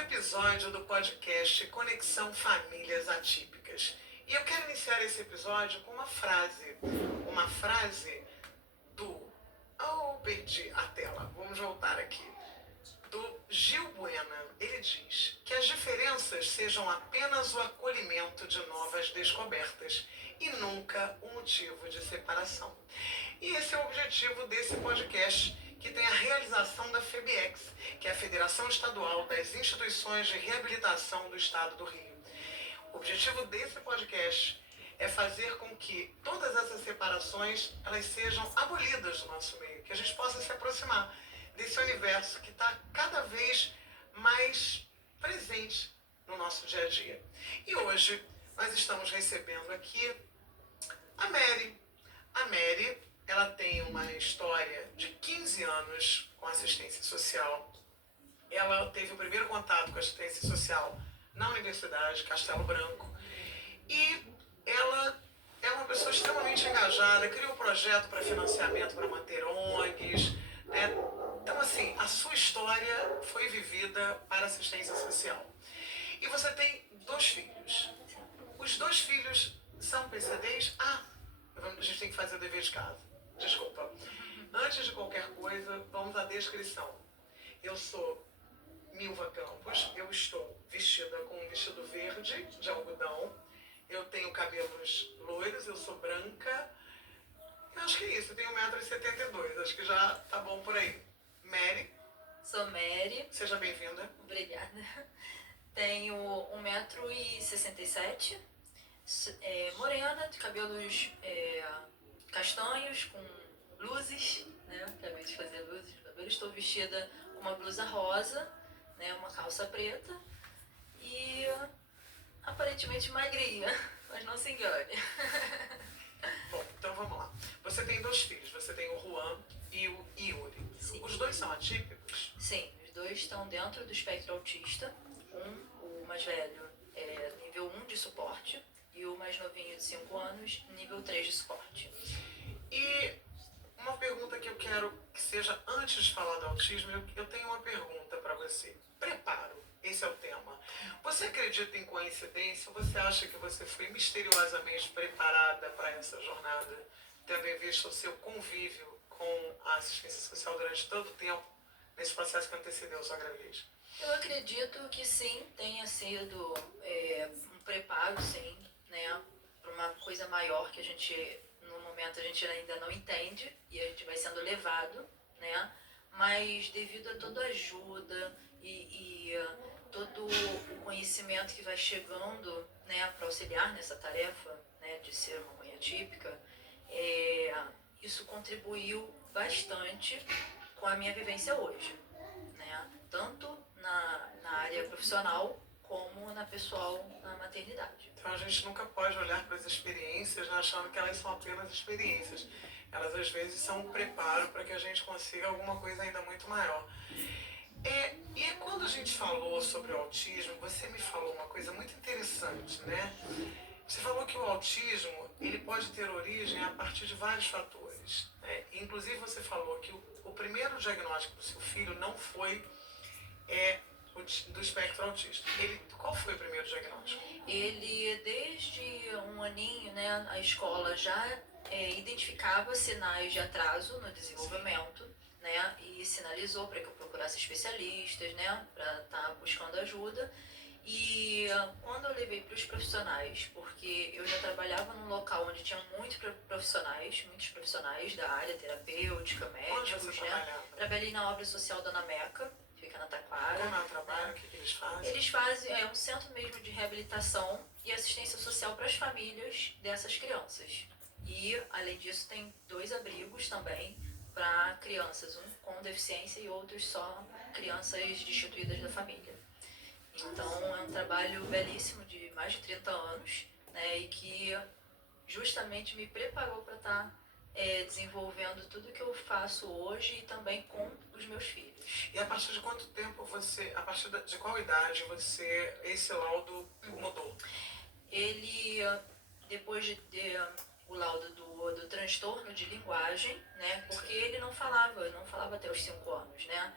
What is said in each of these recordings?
episódio do podcast Conexão Famílias Atípicas. E eu quero iniciar esse episódio com uma frase. Uma frase do... perdi a tela. Vamos voltar aqui. Do Gil Buena. Ele diz que as diferenças sejam apenas o acolhimento de novas descobertas e nunca um motivo de separação. E esse é o objetivo desse podcast, que tem a realização da FEBEX, que é a Federação Estadual das Instituições de Reabilitação do Estado do Rio. O objetivo desse podcast é fazer com que todas essas separações elas sejam abolidas do nosso meio, que a gente possa se aproximar desse universo que está cada vez mais presente no nosso dia a dia. E hoje nós estamos recebendo aqui a Mary. A Mary, ela tem uma história de 15 anos com assistência social. Ela teve o primeiro contato com a assistência social na Universidade Castelo Branco. E ela é uma pessoa extremamente engajada, criou um projeto para financiamento para manter ONGs, né? Então, assim, a sua história foi vivida para assistência social. E você tem 2 filhos. Os 2 filhos são PCDs? A gente tem que fazer o dever de casa. Desculpa. Antes de qualquer coisa, vamos à descrição. Eu sou Milva Campos, eu estou vestida com um vestido verde de algodão, eu tenho cabelos loiros, eu sou branca, eu acho que é isso, eu tenho 1,72 m, acho que já tá bom por aí. Mary. Sou Mary. Seja bem-vinda. Obrigada. Tenho 1,67 m, morena, de cabelos castanhos, com luzes, né? Acabei de fazer luzes no cabelo. Estou vestida com uma blusa rosa, né? Uma calça preta e aparentemente magrinha, mas não se engane. Bom, então vamos lá. Você tem 2 filhos, você tem o Juan e o Yuri. Sim. Os 2 são atípicos? Sim, os 2 estão dentro do espectro autista. O mais velho é nível 1 de suporte e o mais novinho de 5 anos, nível 3 de suporte. E uma pergunta que eu quero que seja antes de falar do autismo, eu tenho uma pergunta para você. Preparo, esse é o tema. Você acredita em coincidência ou você acha que você foi misteriosamente preparada para essa jornada, tendo em vista o seu convívio com a assistência social durante todo o tempo, nesse processo que antecedeu sua gravidez? Eu acredito que sim, tenha sido um preparo, sim, né, para uma coisa maior que a gente, no momento, a gente ainda não entende e a gente vai sendo levado, né, mas devido a toda a ajuda e todo o conhecimento que vai chegando, né, para auxiliar nessa tarefa, né, de ser uma mãe atípica, isso contribuiu bastante com a minha vivência hoje, né, tanto na área profissional como na pessoal, na maternidade. Então a gente nunca pode olhar para as experiências, né, achando que elas são apenas experiências. Elas às vezes são um preparo para que a gente consiga alguma coisa ainda muito maior. E quando a gente falou sobre o autismo, você me falou uma coisa muito interessante, né? Você falou que o autismo ele pode ter origem a partir de vários fatores, né? Inclusive você falou que o primeiro diagnóstico do seu filho não foi do espectro autista. Qual foi o primeiro diagnóstico? Ele, desde um aninho, né, a escola já identificava sinais de atraso no desenvolvimento, né, e sinalizou para que eu procurasse especialistas, né, para estar buscando ajuda. E quando eu levei para os profissionais, porque eu já trabalhava num local onde tinha muitos profissionais da área terapêutica, médicos, né? Trabalhei na obra social Dona Meca, fica na Taquara. Como é o trabalho? O que eles fazem? Eles fazem um centro mesmo de reabilitação e assistência social para as famílias dessas crianças. E, além disso, tem 2 abrigos também para crianças, um com deficiência e outros só crianças destituídas da família. Então, é um trabalho belíssimo de mais de 30 anos, né, e que justamente me preparou para estar desenvolvendo tudo que eu faço hoje e também com os meus filhos. E a partir de quanto tempo a partir de qual idade esse laudo mudou? Ele, depois de ter o laudo do transtorno de linguagem, né, porque ele não falava até os 5 anos, né,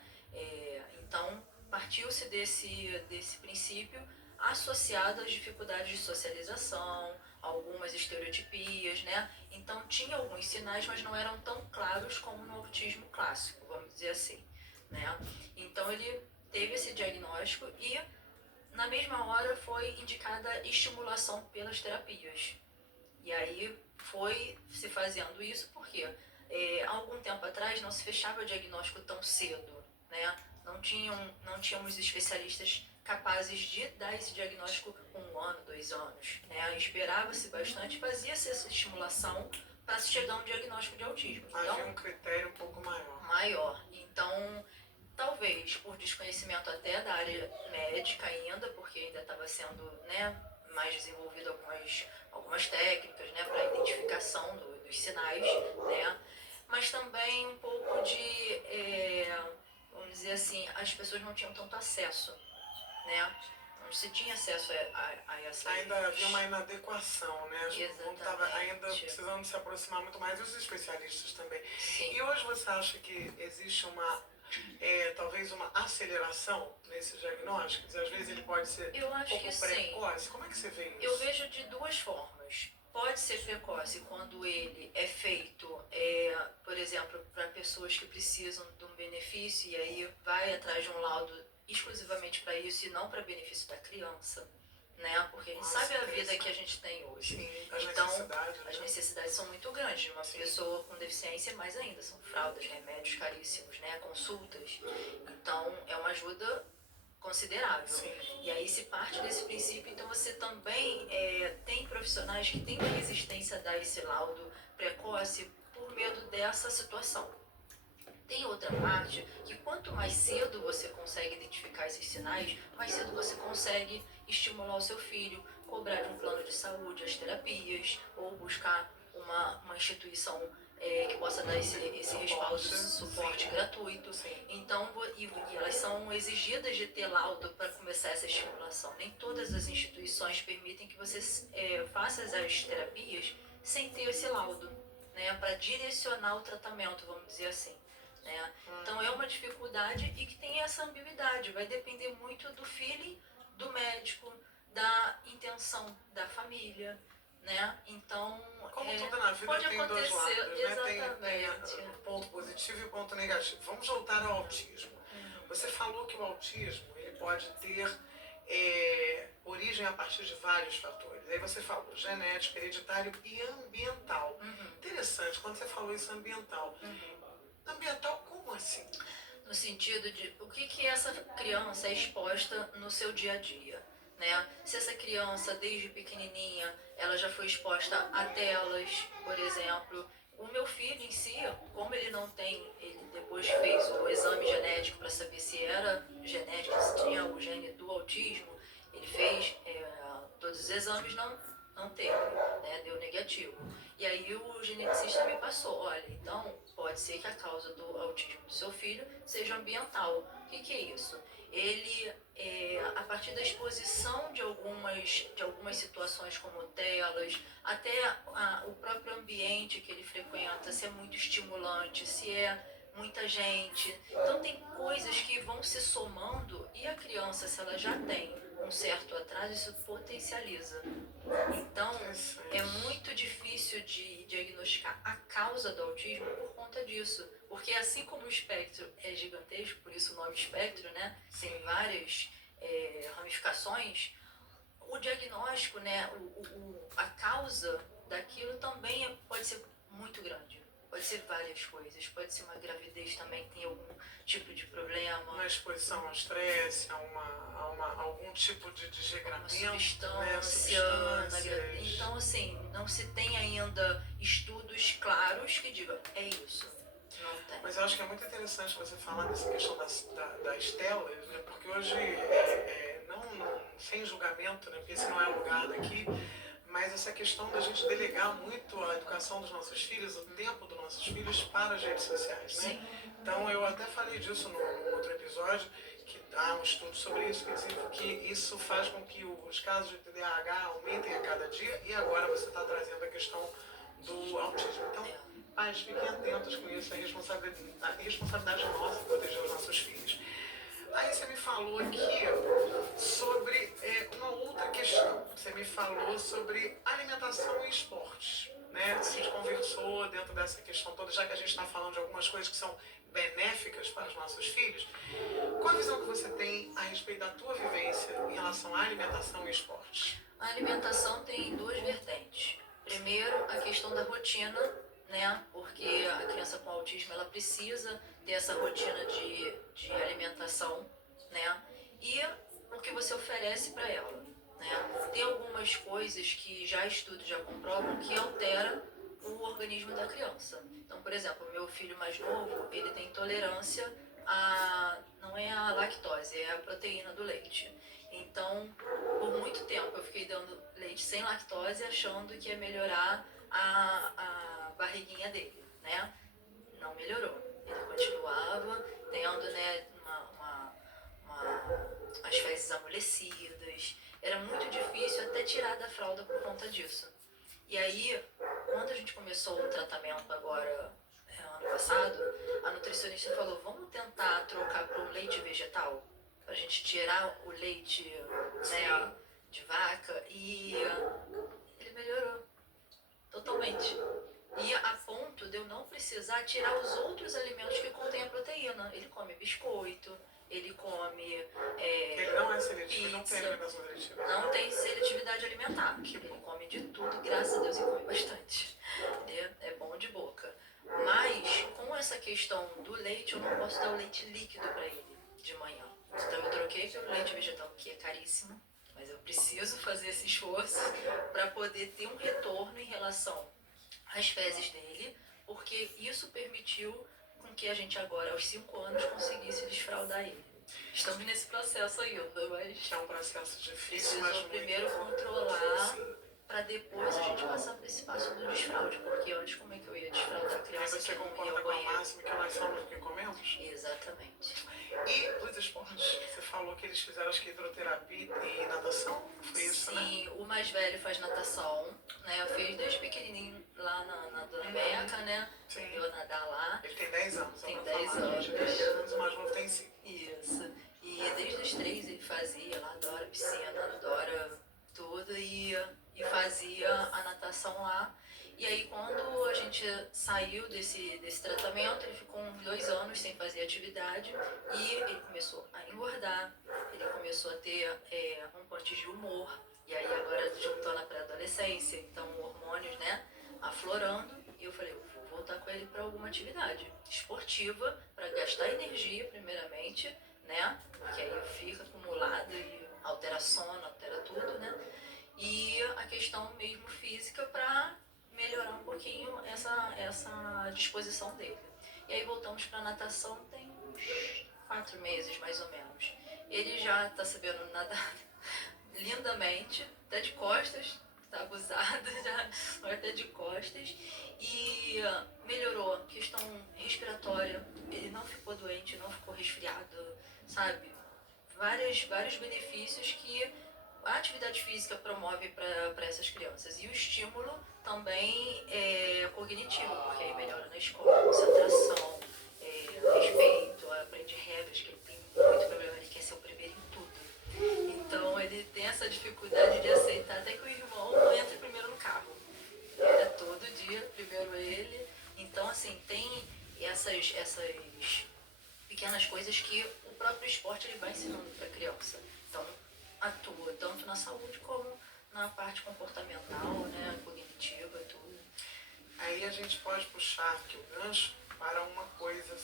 então partiu-se desse princípio associado às dificuldades de socialização, algumas estereotipias, né? Então tinha alguns sinais, mas não eram tão claros como no autismo clássico, vamos dizer assim, né? Então ele teve esse diagnóstico e na mesma hora foi indicada estimulação pelas terapias. E aí foi se fazendo isso porque há algum tempo atrás não se fechava o diagnóstico tão cedo, né? Não tínhamos especialistas capazes de dar esse diagnóstico com 1 ano, 2 anos, né? Esperava-se bastante, fazia-se essa estimulação para se chegar a um diagnóstico de autismo. Então, havia um critério um pouco maior. Maior. Então, talvez por desconhecimento até da área médica ainda, porque ainda estava sendo, né, mais desenvolvido algumas técnicas, né, para identificação dos sinais, né, mas também um pouco de, vamos dizer assim, as pessoas não tinham tanto acesso, né, não se tinha acesso a essa... Ainda havia uma inadequação, né? O mundo estava ainda Exatamente. precisando se aproximar muito mais, e os especialistas também. Sim. E hoje você acha que existe talvez uma aceleração nesses diagnósticos? Às vezes ele pode ser Eu um acho pouco que precoce. sim. Como é que você vê isso? Eu vejo de duas formas. Pode ser precoce quando ele é feito, por exemplo, para pessoas que precisam de um benefício e aí vai atrás de um laudo exclusivamente para isso e não para benefício da criança, né? Porque a gente sabe a vida que a gente tem hoje. Sim, então, necessidades, as né? necessidades são muito grandes. Uma pessoa com deficiência, mais ainda, são fraldas, remédios caríssimos, né? Consultas. Então, é uma ajuda considerável. Sim. E aí se parte desse princípio, então você também tem profissionais que têm uma resistência a dar esse laudo precoce por medo dessa situação. Tem outra parte que quanto mais cedo você consegue identificar esses sinais, mais cedo você consegue estimular o seu filho, cobrar de um plano de saúde as terapias, ou buscar uma instituição que possa dar esse respaldo, suporte gratuito. Então, e elas são exigidas de ter laudo para começar essa estimulação. Nem todas as instituições permitem que você faça as terapias sem ter esse laudo, né, para direcionar o tratamento, vamos dizer assim. Né? Então é uma dificuldade e que tem essa ambiguidade, vai depender muito do feeling do médico, da intenção da família, né? Então, como tudo na vida pode tem acontecer, dois lados, exatamente. né? Tem o ponto positivo e o ponto negativo. Vamos voltar ao autismo. Você falou que o autismo ele pode ter origem a partir de vários fatores. Aí você falou genético, hereditário e ambiental. Interessante, quando você falou isso ambiental. Ambiental, como assim? No sentido de o que essa criança é exposta no seu dia a dia, né? Se essa criança, desde pequenininha, ela já foi exposta a telas, por exemplo. O meu filho em si, como ele não tem, ele depois fez o exame genético para saber se era genético, se tinha o gene do autismo, ele fez todos os exames, não teve, né? Deu negativo. E aí o geneticista me passou, olha, então pode ser que a causa do autismo do seu filho seja ambiental. O que é isso? Ele, a partir da exposição de algumas situações como telas, até o próprio ambiente que ele frequenta, se é muito estimulante, se é muita gente. Então tem coisas que vão se somando e a criança, se ela já tem um certo atraso, isso potencializa. Então, é muito difícil de diagnosticar a causa do autismo por conta disso. Porque assim como o espectro é gigantesco, por isso o nome espectro, né? Tem várias ramificações, o diagnóstico, né? A causa daquilo também pode ser muito grande. Pode ser várias coisas, pode ser uma gravidez também, tem algum tipo de problema. Uma exposição ao estresse, algum tipo de desregramento, substância. Então, assim, não se tem ainda estudos claros que digam, é isso. Não tem. Mas eu acho que é muito interessante você falar dessa questão das telas, né? Porque hoje, sem julgamento, né? Porque esse não é o lugar daqui, mas essa questão da gente delegar muito a educação dos nossos filhos, o tempo dos nossos filhos para as redes sociais, né? Sim. Então eu até falei disso no outro episódio, que há um estudo sobre isso, que isso faz com que os casos de TDAH aumentem a cada dia, e agora você está trazendo a questão do autismo. Então, pais, fiquem atentos com isso, a responsabilidade nossa de proteger os nossos filhos. Aí você me falou aqui sobre uma outra questão. Você me falou sobre alimentação e esportes, né? A gente conversou dentro dessa questão toda, já que a gente está falando de algumas coisas que são benéficas para os nossos filhos. Qual a visão que você tem a respeito da tua vivência em relação à alimentação e esportes? A alimentação tem duas vertentes. Primeiro, a questão da rotina, né? Porque a criança com autismo ela precisa ter essa rotina de alimentação, né? E o que você oferece para ela, né? Tem algumas coisas que já estudos já comprovam que altera o organismo da criança. Então, por exemplo, meu filho mais novo, ele tem intolerância a não é a lactose, é a proteína do leite. Então, por muito tempo eu fiquei dando leite sem lactose achando que ia melhorar a barriguinha dele, né? Não melhorou. Ele continuava tendo, né, as fezes amolecidas. Era muito difícil até tirar da fralda por conta disso. E aí, quando a gente começou o tratamento agora, ano passado, a nutricionista falou, vamos tentar trocar para um leite vegetal? Pra gente tirar o leite, né, de vaca, e ele melhorou totalmente. E a ponto de eu não precisar tirar os outros alimentos que contêm a proteína. Ele come biscoito, ele come Ele não é seletivo, pizza, não tem alimentação seletiva. não tem seletividade alimentar. Ele come de tudo, graças a Deus, ele come bastante. Ele é bom de boca. Mas, com essa questão do leite, eu não posso dar o leite líquido para ele de manhã. Então eu troquei pelo leite vegetal, que é caríssimo, mas eu preciso fazer esse esforço para poder ter um retorno em relação às fezes dele, porque isso permitiu com que a gente agora, aos 5 anos, conseguisse desfraldar ele. Estamos nesse processo ainda, mas É um processo difícil, mas precisou muito primeiro controlar Sim. para depois a gente passar por esse passo do desfraude, porque antes como é que eu ia desfraldar a Aí criança você que não ia concorda ao com a banheiro? máxima que nós somos o que comemos? Exatamente. E os esportes? Você falou que eles fizeram, acho que hidroterapia e natação? Foi isso, né? Sim, o mais velho faz natação, né? Fez desde pequenininho lá na Dona Meca, né? Sim. Eu nadar lá. Ele tem 10 anos. Tem ela 10 fala, anos. Tem 10 anos, o mais novo tem 5. Isso. E desde os 3 ele fazia lá, adora piscina, adora tudo e fazia a natação lá. E aí quando a gente saiu desse tratamento, ele ficou uns 2 anos sem fazer atividade e ele começou a engordar, ele começou a ter um ponte de humor, e aí agora juntou na pré-adolescência, então hormônios, né, aflorando, e eu falei, eu vou voltar com ele para alguma atividade esportiva, para gastar energia primeiramente, né, porque aí fica acumulado e altera sono, altera tudo, né, e a questão mesmo física para melhorar um pouquinho essa disposição dele. E aí voltamos para natação tem uns 4 meses mais ou menos. Ele já está sabendo nadar lindamente, até de costas, tá abusado já, mas até de costas. E melhorou a questão respiratória, ele não ficou doente, não ficou resfriado, sabe? Vários benefícios que a atividade física promove para essas crianças. E o estímulo também é cognitivo, porque aí melhora na escola, concentração, respeito, aprende regras, que ele tem muito problema, ele quer ser o primeiro em tudo. Então ele tem essa dificuldade de aceitar até que o irmão entre primeiro no carro. É todo dia, primeiro ele. Então, assim, tem essas pequenas coisas que o próprio esporte ele vai ensinando para a criança. Então, atua tanto na saúde como na parte comportamental, né, cognitiva, tudo. Aí a gente pode puxar aqui o gancho para uma coisa,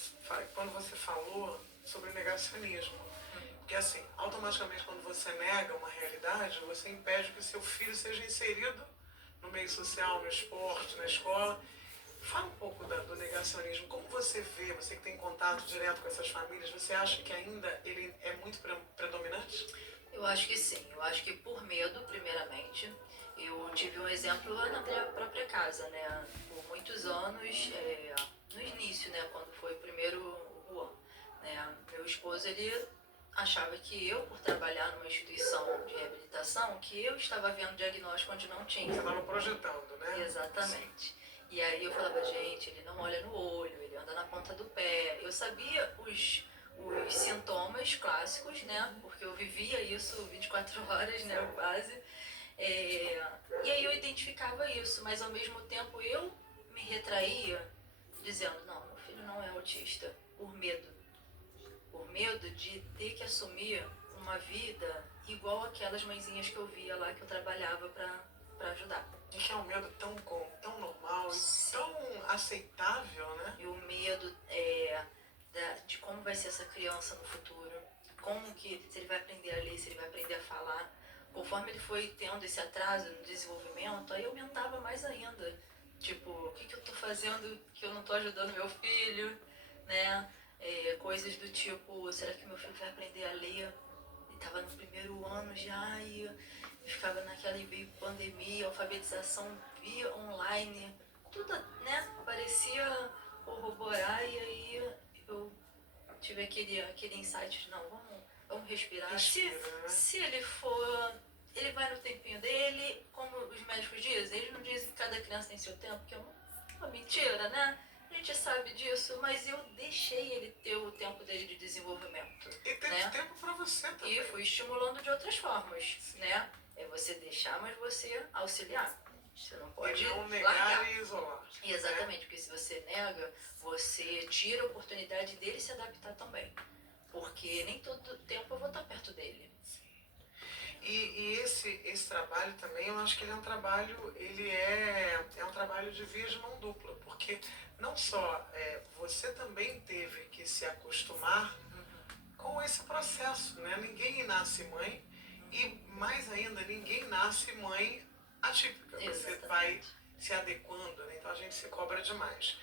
quando você falou sobre o negacionismo. Porque assim, automaticamente quando você nega uma realidade, você impede que seu filho seja inserido no meio social, no esporte, na escola. Fala um pouco do negacionismo. Como você vê, você que tem contato direto com essas famílias, você acha que ainda ele é muito predominante? Eu acho que sim. Eu acho que por medo, primeiramente. Eu tive um exemplo lá na minha própria casa, né? Por muitos anos, no início, né? Quando foi o primeiro Juan, né? Meu esposo, ele achava que eu, por trabalhar numa instituição de reabilitação, que eu estava vendo diagnóstico onde não tinha. Você estava projetando, né? Exatamente. E aí eu falava, gente, ele não olha no olho, ele anda na ponta do pé. Eu sabia os sintomas clássicos, né? Porque eu vivia isso 24 horas, né? Quase. E aí eu identificava isso, mas ao mesmo tempo eu me retraía dizendo, não, meu filho não é autista, por medo. Por medo de ter que assumir uma vida igual aquelas mãezinhas que eu via lá que eu trabalhava para ajudar. E que é um medo tão normal e tão aceitável, né? E o medo de como vai ser essa criança no futuro, como que, se ele vai aprender a ler, se ele vai aprender a falar. Conforme ele foi tendo esse atraso no desenvolvimento, aí aumentava mais ainda. Tipo, o que eu tô fazendo que eu não tô ajudando meu filho, né? Coisas do tipo, será que meu filho vai aprender a ler? Ele tava no primeiro ano já e ficava naquela, e veio pandemia, alfabetização via online, tudo, né? Parecia corroborar, e aí eu tive aquele insight de, não, vamos respirar. Se ele for, ele vai no tempinho dele, como os médicos dizem, eles não dizem que cada criança tem seu tempo, que é uma mentira, né? A gente sabe disso, mas eu deixei ele ter o tempo dele de desenvolvimento. E teve, né, tempo para você também. E fui estimulando de outras formas, né? É você deixar, mas você auxiliar. Você não pode e não negar largar. E isolar. Exatamente, porque se você nega, você tira a oportunidade dele se adaptar também. Porque nem todo tempo eu vou estar perto dele. E esse trabalho também, eu acho que ele é um trabalho, ele é um trabalho de via de mão dupla, porque não só você também teve que se acostumar com esse processo, né? Ninguém nasce mãe e, mais ainda, ninguém nasce mãe atípica. Você vai se adequando, né? Então a gente se cobra demais.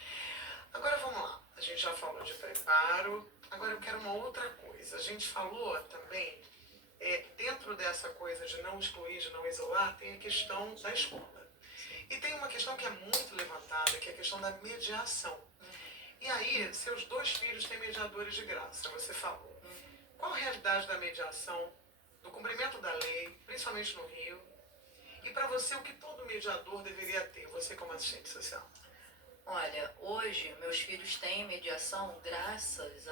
Agora vamos lá, a gente já falou de preparo, agora eu quero uma outra coisa. A gente falou também, dentro dessa coisa de não excluir, de não isolar, tem a questão da escola. E tem uma questão que é muito levantada, que é a questão da mediação. E aí, seus 2 filhos têm mediadores de graça, você falou. Qual a realidade da mediação, do cumprimento da lei, principalmente no Rio? E para você, o que todo mediador deveria ter, você como assistente social? Olha, hoje meus filhos têm mediação graças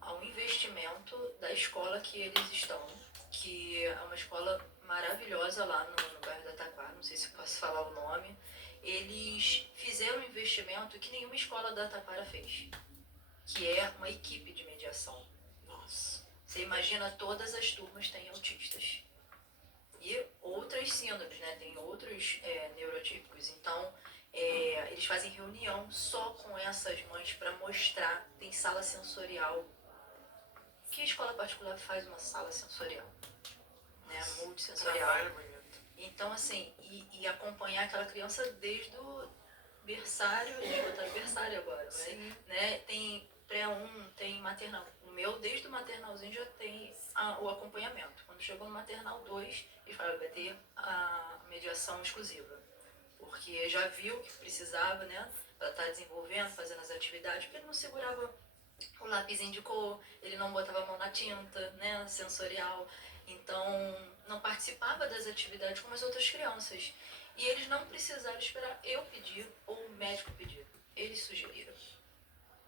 ao investimento da escola que eles estão, que é uma escola maravilhosa lá no bairro da Taquara, não sei se posso falar o nome. Eles fizeram um investimento que nenhuma escola da Taquara fez, que é uma equipe de mediação. Nossa. Você imagina, todas as turmas têm autistas. E outras síndromes, né? Tem outros neurotípicos. Então, eles fazem reunião só com essas mães para mostrar. Tem sala sensorial. Que escola particular faz uma sala sensorial? Né? Multissensorial. Então, assim, e acompanhar aquela criança desde o berçário, a gente botar berçário agora, né? Tem pré-1, tem maternal. O meu, desde o maternalzinho, já tem o acompanhamento. Quando chegou no maternal 2, ele falou, vai ter a mediação exclusiva. Porque já viu que precisava, né? Para estar desenvolvendo, fazendo as atividades, porque ele não segurava o lapisinho de cor, ele não botava a mão na tinta, né? Sensorial. Então, não participava das atividades como as outras crianças. E eles não precisaram esperar eu pedir ou o médico pedir. Eles sugeriram.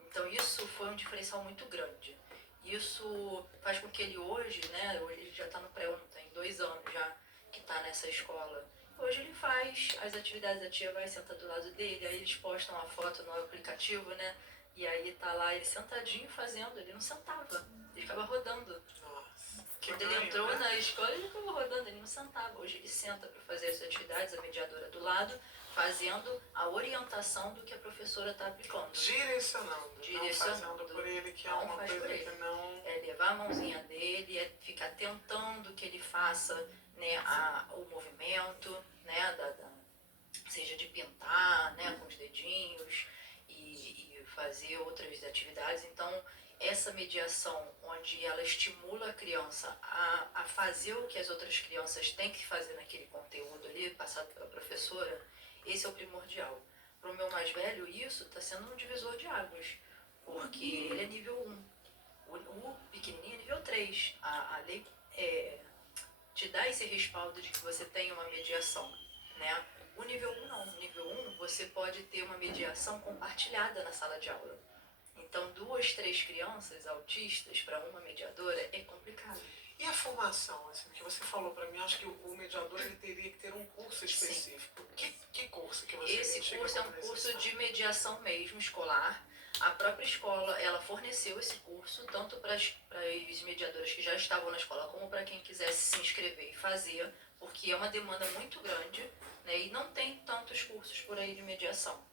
Então isso foi um diferencial muito grande. Isso faz com que ele hoje, né, hoje ele já está no pré-1, tem 2 anos já que está nessa escola. Hoje ele faz as atividades, a tia vai sentar do lado dele, aí eles postam a foto no aplicativo, né, e aí tá lá ele sentadinho fazendo, ele não sentava, ele ficava rodando. Nossa, quando ele entrou na escola, ele ficava rodando, ele não sentava. Hoje ele senta para fazer as atividades, a mediadora do lado, fazendo a orientação do que a professora está aplicando. Direcionando. Não fazendo por ele, que é uma coisa que não... É levar a mãozinha dele, é ficar tentando que ele faça, né, o movimento, né, seja de pintar, né, com os dedinhos e fazer outras atividades. Então, essa mediação, onde ela estimula a criança a fazer o que as outras crianças têm que fazer naquele conteúdo ali, passado pela professora, esse é o primordial. Para o meu mais velho, isso está sendo um divisor de águas, porque ele é nível 1. O pequenininho é nível 3. A lei te dá esse respaldo de que você tem uma mediação, né? O nível 1 não. O nível 1 você pode ter uma mediação compartilhada na sala de aula. Então, 2, 3 crianças autistas para uma mediadora é complicado. E a formação, assim, porque você falou para mim, acho que o mediador ele teria que ter um curso específico. Que curso que você Esse curso é um curso de mediação mesmo, escolar. A própria escola, ela forneceu esse curso, tanto para as mediadoras que já estavam na escola, como para quem quisesse se inscrever e fazer, porque é uma demanda muito grande, né, e não tem tantos cursos por aí de mediação.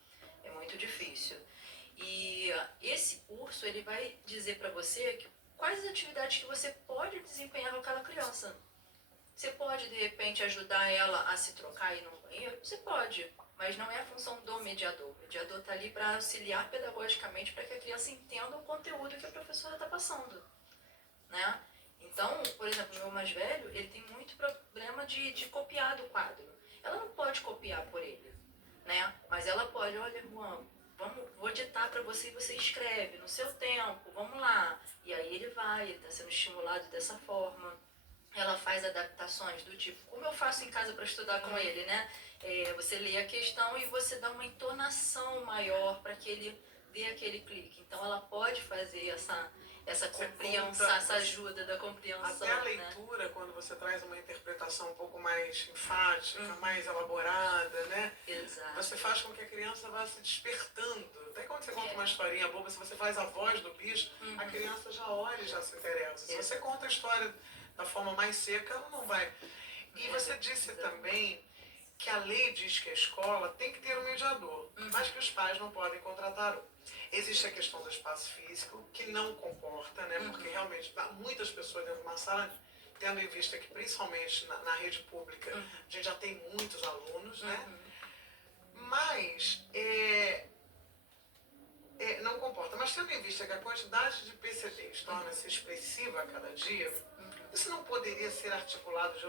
É muito difícil. E esse curso, ele vai dizer para você quais as atividades que você pode desempenhar com aquela criança. Você pode, de repente, ajudar ela a se trocar e ir no banheiro? Você pode, mas não é a função do mediador. O mediador está ali para auxiliar pedagogicamente para que a criança entenda o conteúdo que a professora está passando, né? Então, por exemplo, o meu mais velho, ele tem muito problema de copiar do quadro. Ela não pode copiar por ele, né? Mas ela pode, olha, irmão, vou ditar para você e você escreve no seu tempo, vamos lá. E aí ele vai, ele está sendo estimulado dessa forma. Ela faz adaptações do tipo, como eu faço em casa para estudar com ele, né? Você lê a questão e você dá uma entonação maior para que ele dê aquele clique. Então ela pode fazer essa compreensão, essa ajuda da compreensão. Até a leitura, né? Quando você traz uma interpretação um pouco mais enfática, mais elaborada, né? Exato. Você faz com que a criança vá se despertando. Até quando você conta uma historinha boba, se você faz a voz do bicho, a criança já olha e já se interessa. Se você conta a história da forma mais seca, ela não vai. E você disse também que a lei diz que a escola tem que ter um mediador, mas que os pais não podem contratar um. Existe a questão do espaço físico, que não comporta, né? Porque realmente há muitas pessoas dentro de uma sala, tendo em vista que principalmente na rede pública a gente já tem muitos alunos, né? Mas não comporta. Mas tendo em vista que a quantidade de PCDs torna-se expressiva a cada dia, isso não poderia ser articulado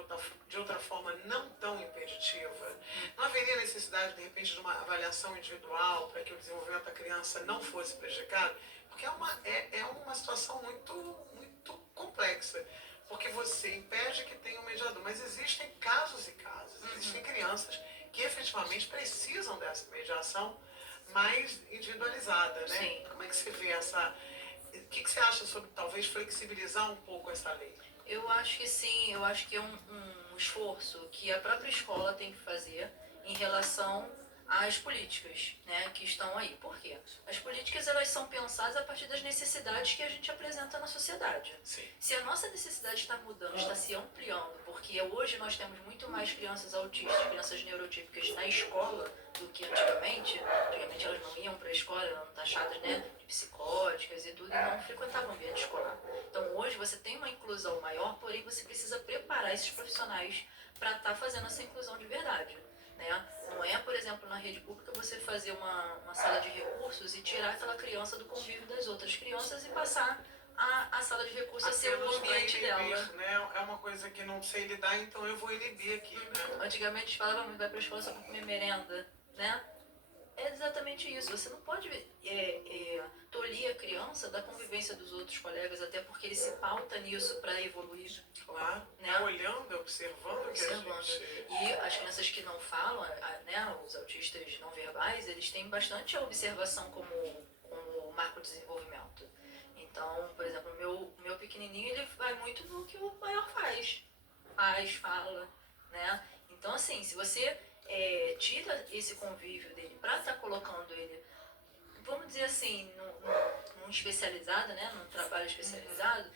de outra forma não tão impeditiva? Não haveria necessidade, de repente, de uma avaliação individual para que o desenvolvimento da criança não fosse prejudicado? Porque é uma situação muito, muito complexa. Porque você impede que tenha um mediador, mas existem casos e casos. Existem crianças que efetivamente precisam dessa mediação mais individualizada, né? Sim. Como é que você vê essa... O que você acha sobre talvez flexibilizar um pouco essa lei? Eu acho que sim, eu acho que é um esforço que a própria escola tem que fazer em relação às políticas, né, que estão aí. Por quê? As políticas, elas são pensadas a partir das necessidades que a gente apresenta na sociedade. Sim. Se a nossa necessidade está mudando, está se ampliando, porque hoje nós temos muito mais crianças autistas, crianças neurotípicas na escola do que antigamente. Antigamente elas não iam para a escola, eram taxadas, né, de psicóticas e tudo, e não frequentavam o ambiente escolar. Então hoje você tem uma inclusão maior, porém você precisa preparar esses profissionais para estar fazendo essa inclusão de verdade, né? Não é, por exemplo, na rede pública você fazer uma sala de recursos e tirar aquela criança do convívio das outras crianças e passar a sala de recursos a ser o ambiente dela. Né? É uma coisa que não sei lidar, então eu vou inibir aqui, né? Antigamente falavam, vai para a escola só para comer merenda, né? É exatamente isso. Você não pode tolir a criança da convivência dos outros colegas, até porque ele se pauta nisso para evoluir. Claro, né? Olhando, observando. E as crianças que não falam, né, os autistas não verbais, eles têm bastante a observação como marco de desenvolvimento. Então, por exemplo, o meu pequenininho, ele vai muito no que o maior faz, fala, né? Então, assim, se você tira esse convívio dele para estar colocando ele, vamos dizer assim, num especializado, né, num trabalho especializado,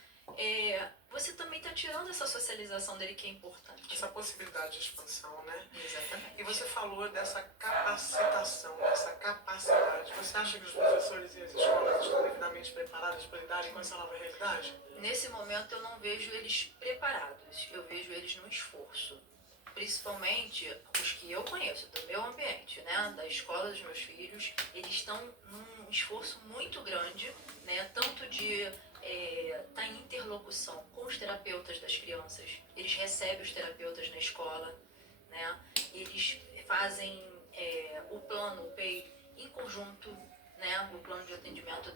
você também está tirando essa socialização dele que é importante. Essa possibilidade de expansão, né? Exatamente. E você falou dessa capacitação, dessa capacidade. Você acha que os professores e as escolas estão devidamente preparados para lidarem com essa nova realidade? Nesse momento eu não vejo eles preparados, eu vejo eles no esforço. Principalmente os que eu conheço do meu ambiente, né, da escola dos meus filhos, eles estão num esforço muito grande, né, tanto de estar em interlocução com os terapeutas das crianças. Eles recebem os terapeutas na escola, né, eles fazem o plano, o PEI, em conjunto, né, o plano de atendimento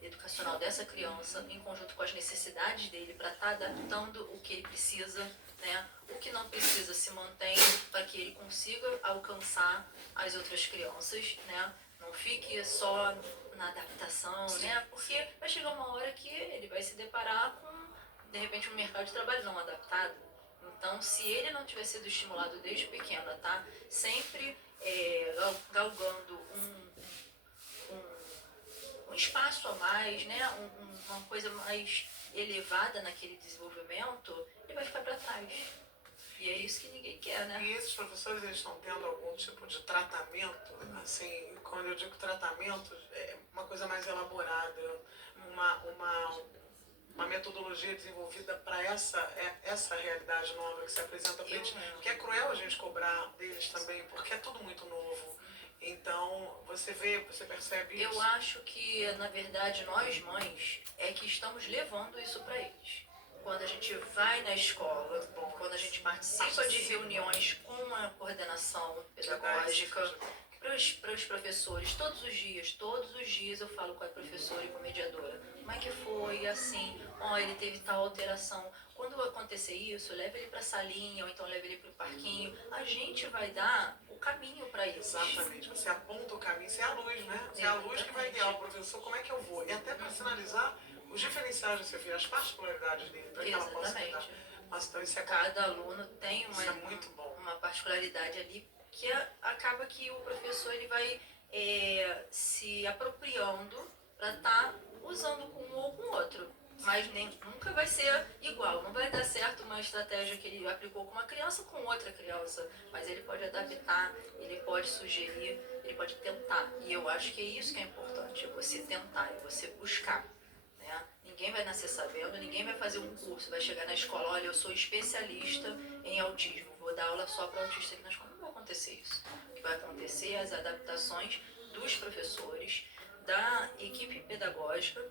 educacional dessa criança, em conjunto com as necessidades dele, para estar adaptando o que ele precisa, né, o que não precisa se mantém para que ele consiga alcançar as outras crianças, né, Não fique só na adaptação, né? Porque vai chegar uma hora que ele vai se deparar com, de repente, um mercado de trabalho não adaptado. Então, se ele não tiver sido estimulado desde pequeno, tá? Sempre galgando um espaço a mais, né? Uma coisa mais elevada naquele desenvolvimento, ele vai ficar para trás. E é isso que ninguém quer, né? E esses professores, eles estão tendo algum tipo de tratamento? Assim, quando eu digo tratamento, é uma coisa mais elaborada, uma metodologia desenvolvida para essa realidade nova que se apresenta para eles. Porque é cruel a gente cobrar deles também, porque é tudo muito novo. Então, você percebe isso? Eu acho que, na verdade, nós mães é que estamos levando isso para eles. Quando a gente vai na escola, quando a gente participa de reuniões com a coordenação pedagógica, para os professores, todos os dias eu falo com a professora e com a mediadora. Como é que foi, assim, ele teve tal alteração. Quando acontecer isso, leve ele para a salinha, ou então leve ele para o parquinho. A gente vai dar o caminho para isso. Exatamente, você aponta o caminho, você é a luz, né? Você é a luz que vai guiar o professor, como é que eu vou? E até para sinalizar os diferenciais do seu filho, as particularidades dele, para que ela possa cuidar. Nossa, então isso é cada aluno tem isso é muito bom. uma particularidade ali que acaba que o professor ele vai se apropriando para estar usando com um ou com o outro. Mas nunca vai ser igual, não vai dar certo uma estratégia que ele aplicou com uma criança com outra criança. Mas ele pode adaptar, ele pode sugerir, ele pode tentar. E eu acho que é isso que é importante, é você tentar, é você buscar. Né? Ninguém vai nascer sabendo, ninguém vai fazer um curso, vai chegar na escola, olha, eu sou especialista em autismo, vou dar aula só para autista aqui na escola. Não vai acontecer isso. O que vai acontecer é as adaptações dos professores, da equipe pedagógica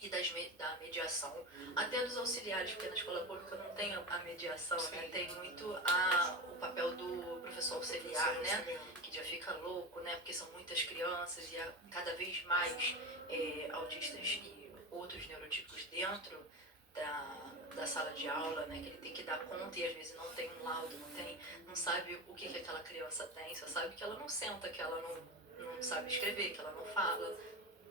e da mediação, até dos auxiliares, porque na escola pública não tem a mediação, né? Tem muito o papel do professor auxiliar, né? Que já fica louco, né? Porque são muitas crianças e há cada vez mais autistas e outros neurotípicos dentro da sala de aula, né? Que ele tem que dar conta e às vezes não tem um laudo, não sabe o que aquela criança tem, só sabe que ela não senta, que ela não sabe escrever, que ela não fala.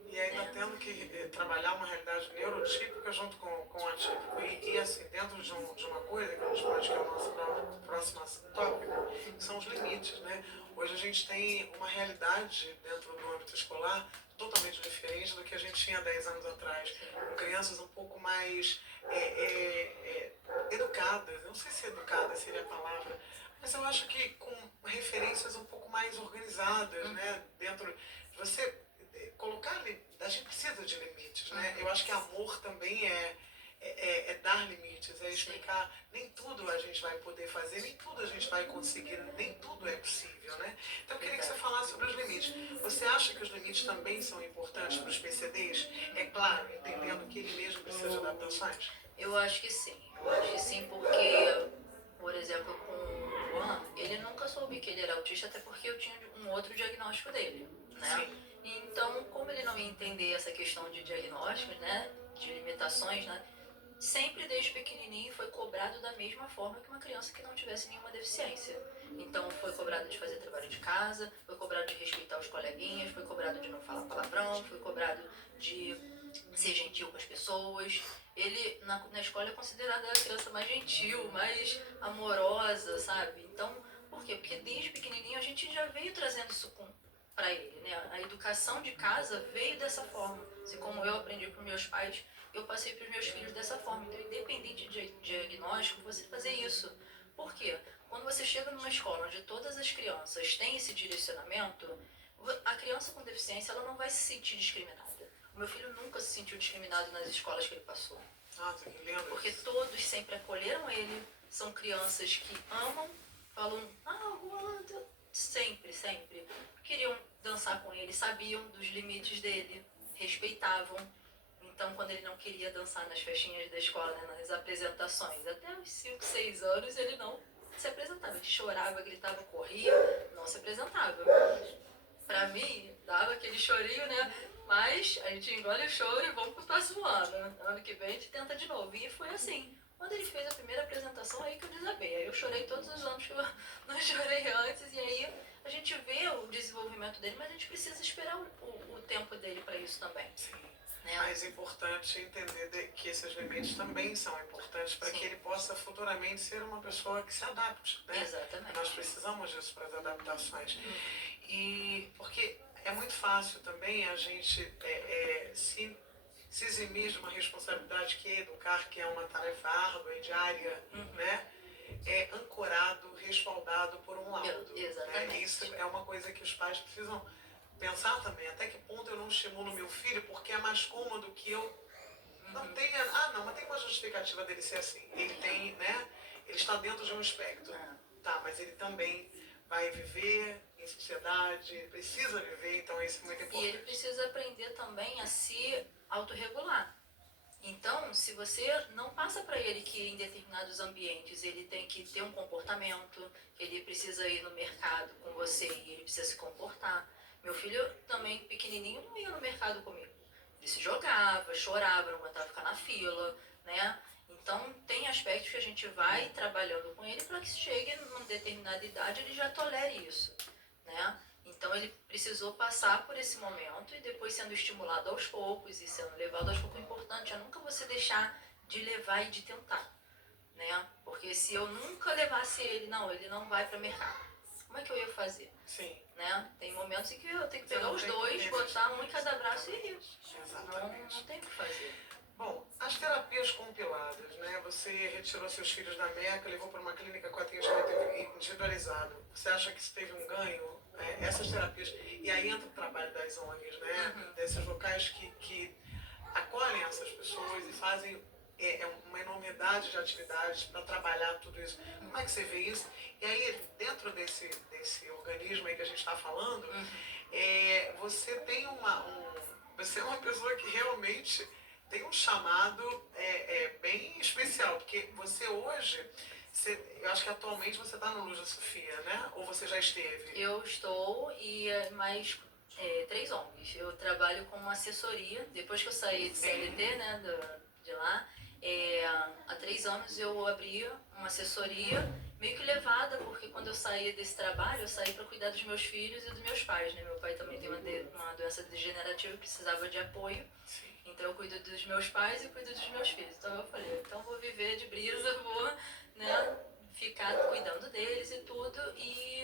E ainda tendo que trabalhar uma realidade neurotípica junto com o atípico. E assim, dentro de uma coisa que a gente pode, que é o nosso próximo tópico, são os limites, né? Hoje a gente tem uma realidade dentro do âmbito escolar totalmente diferente do que a gente tinha 10 anos atrás, com crianças um pouco mais educadas, não sei se educada seria a palavra, mas eu acho que com referências um pouco mais organizadas, né? Dentro de você colocar, a gente precisa de limites, né? Eu acho que amor também é dar limites, é explicar, nem tudo a gente vai poder fazer, nem tudo a gente vai conseguir, nem tudo é possível, né? Então eu queria que você falasse sobre os limites. Você acha que os limites também são importantes para os PCDs? É claro, entendendo que ele mesmo precisa de adaptações? Eu acho que sim, porque, por exemplo, com o Juan, ele nunca soube que ele era autista, até porque eu tinha um outro diagnóstico dele, né? Sim. Então, como ele não ia entender essa questão de diagnósticos, né, de limitações, né, sempre desde pequenininho foi cobrado da mesma forma que uma criança que não tivesse nenhuma deficiência. Então, foi cobrado de fazer trabalho de casa, foi cobrado de respeitar os coleguinhas, foi cobrado de não falar palavrão, foi cobrado de ser gentil com as pessoas. Ele, na escola, é considerado a criança mais gentil, mais amorosa, sabe? Então, por quê? Porque desde pequenininho a gente já veio trazendo isso para ele, né? A educação de casa veio dessa forma. Assim como eu aprendi com meus pais, eu passei para os meus filhos dessa forma. Então, independente de diagnóstico, você fazer isso. Por quê? Quando você chega numa escola onde todas as crianças têm esse direcionamento, a criança com deficiência ela não vai se sentir discriminada. O meu filho nunca se sentiu discriminado nas escolas que ele passou. Nossa, que lindo. Porque todos sempre acolheram ele, são crianças que amam, falam, aguanta, sempre, sempre. Queriam dançar com ele, sabiam dos limites dele, respeitavam. Então, quando ele não queria dançar nas festinhas da escola, né, nas apresentações, até os 5, 6 anos, ele não se apresentava. Ele chorava, gritava, corria, não se apresentava. Pra mim, dava aquele chorinho, né? Mas a gente engole o choro e vamos pro próximo ano. Ano que vem a gente tenta de novo. E foi assim. Quando ele fez a primeira apresentação, aí que eu desabei. Aí eu chorei todos os anos que eu não chorei antes, e aí a gente vê o desenvolvimento dele, mas a gente precisa esperar o tempo dele para isso também. Sim. Né? Mas é importante entender que esses limites também são importantes para que ele possa futuramente ser uma pessoa que se adapte, né? Exatamente. Nós precisamos disso para as adaptações. E porque é muito fácil também a gente se eximir de uma responsabilidade que é educar, que é uma tarefa árdua e diária, né? É ancorado, respaldado por um laudo. Exatamente. Né? Isso é uma coisa que os pais precisam pensar também. Até que ponto eu não estimulo meu filho porque é mais cômodo que eu não tenha... Ah, não, mas tem uma justificativa dele ser assim. Ele tem, né? Ele está dentro de um espectro. Tá, mas ele também vai viver em sociedade, ele precisa viver, então isso é muito importante. E ele precisa aprender também a se autorregular. Então, se você não passa para ele que em determinados ambientes ele tem que ter um comportamento, ele precisa ir no mercado com você e ele precisa se comportar. Meu filho também, pequenininho, não ia no mercado comigo. Ele se jogava, chorava, não aguentava ficar na fila, né? Então, tem aspectos que a gente vai trabalhando com ele para que chegue numa determinada idade ele já tolere isso, né? Então ele precisou passar por esse momento e depois sendo estimulado aos poucos e sendo levado aos poucos. O importante é nunca você deixar de levar e de tentar, né? Porque se eu nunca levasse ele, ele não vai para o mercado. Como é que eu ia fazer? Sim. Né? Tem momentos em que eu tenho que pegar os dois, botar um em cada braço e ir. Exatamente. Não tem o que fazer. Bom, as terapias compiladas, né? Você retirou seus filhos da Meca, levou para uma clínica com atendimento individualizado. Você acha que isso teve um ganho? Essas terapias, e aí entra o trabalho das ONGs, né? Desses locais que acolhem essas pessoas e fazem uma enormidade de atividades para trabalhar tudo isso. Como é que você vê isso? E aí, dentro desse organismo aí que a gente está falando, você tem você é uma pessoa que realmente tem um chamado bem especial, porque você hoje, eu acho que atualmente você está no Luz da Sofia, né? Ou você já esteve? Eu estou e mais 3 ONGs. Eu trabalho como assessoria, depois que eu saí de CLT, né, de lá, há 3 anos eu abri uma assessoria meio que levada, porque quando eu saí desse trabalho, eu saí para cuidar dos meus filhos e dos meus pais, né? Meu pai também tem uma doença degenerativa e precisava de apoio. Então eu cuido dos meus pais e cuido dos meus filhos. Então eu falei, então vou viver de brisa, vou, né, ficar cuidando deles e tudo. E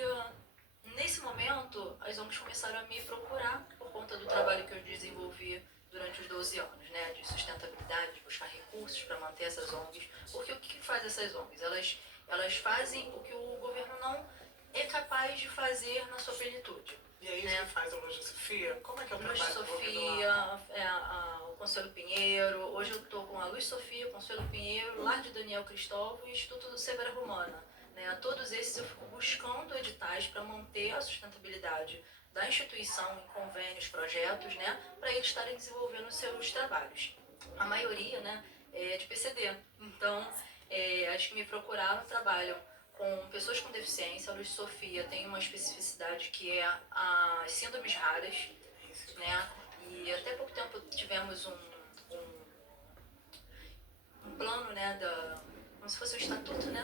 nesse momento, as ONGs começaram a me procurar por conta do trabalho que eu desenvolvi durante os 12 anos, né, de sustentabilidade, de buscar recursos para manter essas ONGs. Porque o que faz essas ONGs? Elas fazem o que o governo não é capaz de fazer na sua plenitude. E aí você faz a Luz da Sofia? Como é que é o Luz trabalho Sofia, o Conselho Pinheiro. Hoje eu estou com a Luz Sofia, o Conselho Pinheiro, Lar de Daniel Cristóvão e o Instituto do Severa Romana. Né? Todos esses eu fico buscando editais para manter a sustentabilidade da instituição em convênios, projetos, né? Para eles estarem desenvolvendo os seus trabalhos. A maioria, né, é de PCD. Então, as que me procuraram trabalham com pessoas com deficiência. A Luz Sofia tem uma especificidade que é as síndromes raras, né? E até pouco tempo tivemos um plano, né, como se fosse um estatuto, né,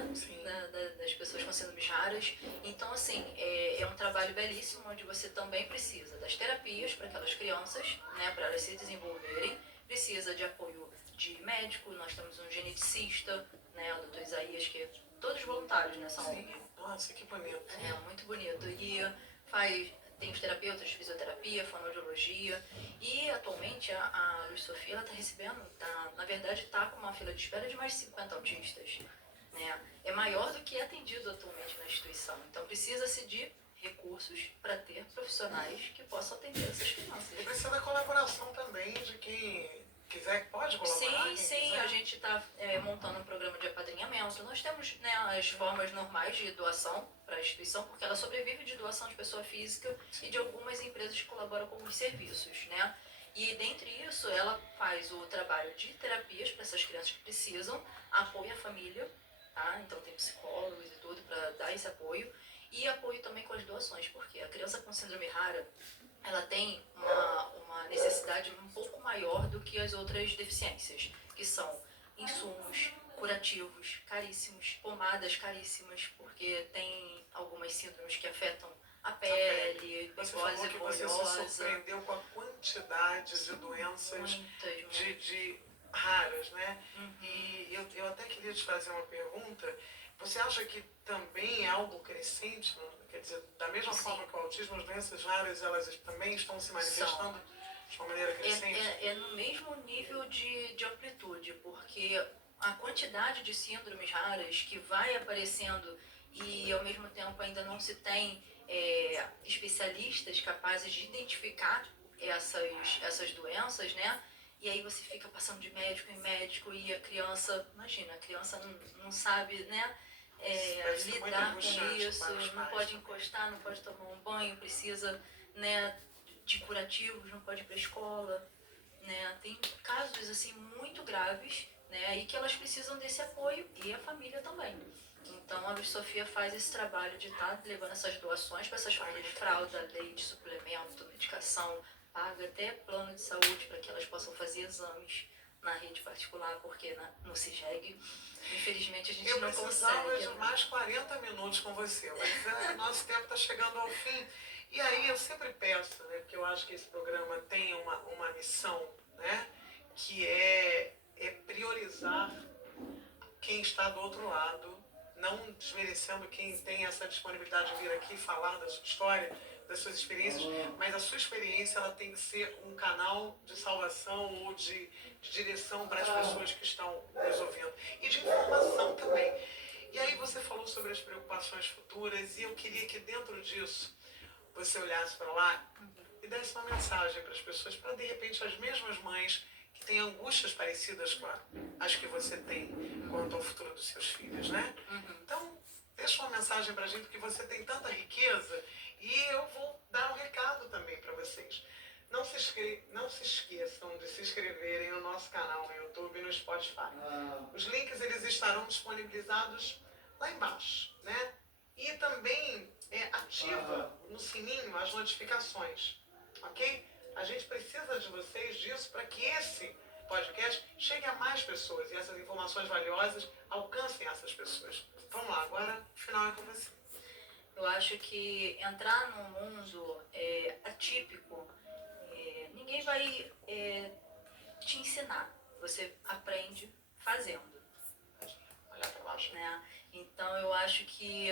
das pessoas com síndromes raras. Então, assim, é um trabalho belíssimo onde você também precisa das terapias para aquelas crianças, né, para elas se desenvolverem, precisa de apoio de médico. Nós temos um geneticista, né, o Dr. Isaías, que é todos voluntários nessa ONG. Nossa, que bonito. É, muito bonito. E tem os terapeutas de fisioterapia, fonoaudiologia. E atualmente a Luz Sofia está recebendo, na verdade está com uma fila de espera de mais de 50 autistas. Né? É maior do que é atendido atualmente na instituição. Então precisa-se de recursos para ter profissionais que possam atender essas crianças. E precisa da colaboração também de quem quiser, pode colaborar? Sim, a gente está montando um programa de apadrinhamento. Nós temos, né, as formas normais de doação para a instituição, porque ela sobrevive de doação de pessoa física e de algumas empresas que colaboram com os serviços, né? E dentre isso, ela faz o trabalho de terapias para essas crianças que precisam, apoia a família, tá? Então tem psicólogos e tudo para dar esse apoio, e apoio também com as doações, porque a criança com síndrome rara, ela tem uma necessidade um pouco maior do que as outras deficiências, que são insumos, curativos caríssimos, pomadas caríssimas, porque tem algumas síndromes que afetam a pele, você falou micose que você se folhosa. surpreendeu com a quantidade de doenças de raras, né? E eu até queria te fazer uma pergunta. Você acha que também é algo crescente? Quer dizer, da mesma forma que o autismo, as doenças raras, elas também estão se manifestando de uma maneira crescente? É no mesmo nível de amplitude, porque a quantidade de síndromes raras que vai aparecendo e ao mesmo tempo ainda não se tem especialistas capazes de identificar essas doenças, né? E aí você fica passando de médico em médico e a criança, imagina, a criança não sabe, né? Lidar com isso, não pode encostar, não pode tomar um banho, precisa, né, de curativos, não pode ir para a escola, né? Tem casos assim muito graves, né, aí que elas precisam desse apoio e a família também. Então a Luiz Sofia faz esse trabalho de estar levando essas doações para essas famílias, fralda, leite, suplemento, medicação, paga até plano de saúde para que elas possam fazer exames na rede particular, porque no CIGEG, infelizmente, a gente não consegue. Eu precisava de mais 40 minutos com você, mas nosso tempo está chegando ao fim. E aí eu sempre peço, né, porque eu acho que esse programa tem uma missão, né, que é priorizar quem está do outro lado, não desmerecendo quem tem essa disponibilidade de vir aqui falar da sua história, das suas experiências, mas a sua experiência ela tem que ser um canal de salvação ou de direção para as pessoas que estão nos ouvindo e de informação também. E aí você falou sobre as preocupações futuras e eu queria que dentro disso você olhasse para lá e desse uma mensagem para as pessoas, para de repente as mesmas mães que têm angústias parecidas com as que você tem quanto ao futuro dos seus filhos, né? Então, deixa uma mensagem para a gente, porque você tem tanta riqueza e eu vou dar um recado também para vocês. Não se esqueçam de se inscreverem no nosso canal no YouTube e no Spotify. Os links eles estarão disponibilizados lá embaixo, né? E também ativa no sininho as notificações, ok? A gente precisa de vocês disso para que esse podcast chegue a mais pessoas e essas informações valiosas alcancem essas pessoas. Vamos lá, agora o final é com você. Eu acho que entrar num mundo atípico, ninguém vai te ensinar. Você aprende fazendo. Olha para baixo. Né? Então eu acho que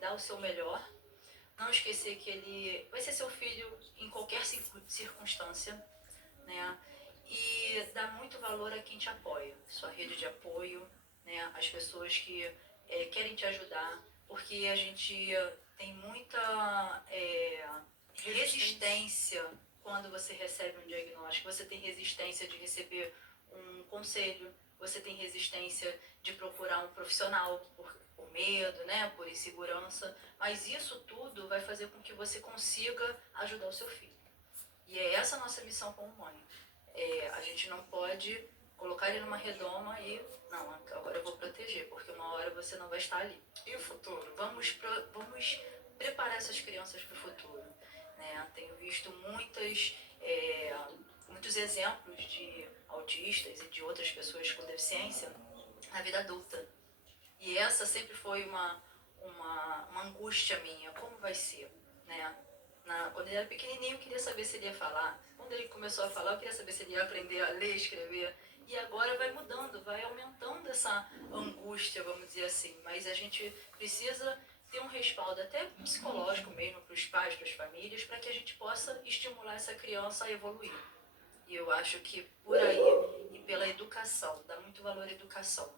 dar o seu melhor, não esquecer que ele vai ser seu filho em qualquer circunstância, né? E dar muito valor a quem te apoia, sua rede de apoio, né? As pessoas que querem te ajudar, porque a gente tem muita resistência quando você recebe um diagnóstico, você tem resistência de receber um conselho, você tem resistência de procurar um profissional por medo, né, por insegurança, mas isso tudo vai fazer com que você consiga ajudar o seu filho. E é essa a nossa missão como mãe. A gente não pode colocar ele numa redoma e, não, agora eu vou proteger, porque uma hora você não vai estar ali. E o futuro? Vamos preparar essas crianças para o futuro. Né? Tenho visto muitos exemplos de autistas e de outras pessoas com deficiência na vida adulta. E essa sempre foi uma angústia minha. Como vai ser? Né? Quando ele era pequenininho, eu queria saber se ele ia falar. Quando ele começou a falar, eu queria saber se ele ia aprender a ler, escrever. E agora vai mudando, vai aumentando essa angústia, vamos dizer assim. Mas a gente precisa ter um respaldo até psicológico mesmo para os pais, para as famílias, para que a gente possa estimular essa criança a evoluir. E eu acho que por aí, e pela educação, dá muito valor à educação.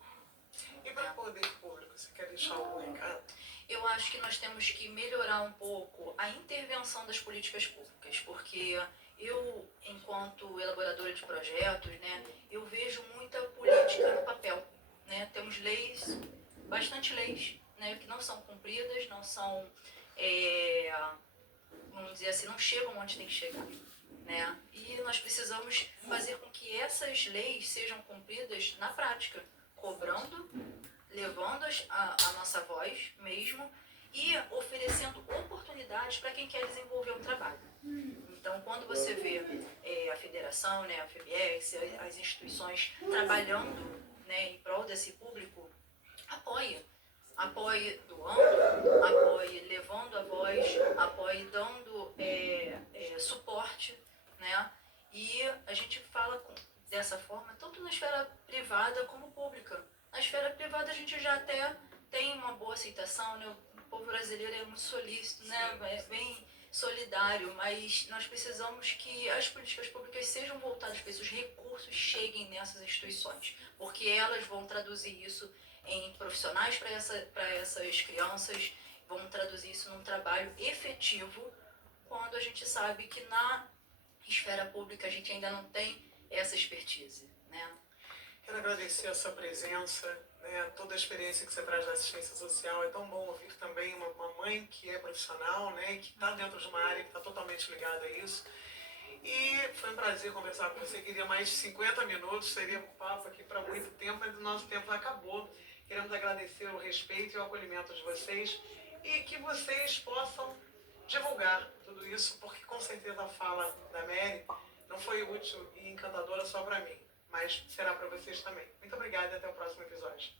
E para o poder público, você quer deixar algum recado? Eu acho que nós temos que melhorar um pouco a intervenção das políticas públicas, porque eu, enquanto elaboradora de projetos, né, eu vejo muita política no papel. Né? Temos leis, bastante leis, né, que não são cumpridas, não são, vamos dizer assim, não chegam onde tem que chegar. Né? E nós precisamos fazer com que essas leis sejam cumpridas na prática, cobrando, levando a nossa voz mesmo e oferecendo oportunidades para quem quer desenvolver um trabalho. Então, quando você vê a federação, né, a FEBEX, as instituições trabalhando né, em prol desse público, apoie. Apoie doando, apoie levando a voz, apoie dando suporte, né? E a gente fala dessa forma, tanto na esfera privada como pública. Na esfera privada a gente já até tem uma boa aceitação, né? O povo brasileiro é muito solícito, né? É bem solidário, mas nós precisamos que as políticas públicas sejam voltadas para isso, os recursos cheguem nessas instituições, porque elas vão traduzir isso em profissionais para essas crianças, vão traduzir isso num trabalho efetivo, quando a gente sabe que na esfera pública a gente ainda não tem essa expertise, né? Quero agradecer a sua presença, né, toda a experiência que você traz da assistência social. É tão bom ouvir também uma mãe que é profissional, né, que está dentro de uma área que está totalmente ligada a isso. E foi um prazer conversar com você. Queria mais de 50 minutos, seria um papo aqui para muito tempo, mas o nosso tempo acabou. Queremos agradecer o respeito e o acolhimento de vocês e que vocês possam divulgar tudo isso, porque com certeza a fala da Mary não foi útil e encantadora só para mim, mas será para vocês também. Muito obrigada e até o próximo episódio.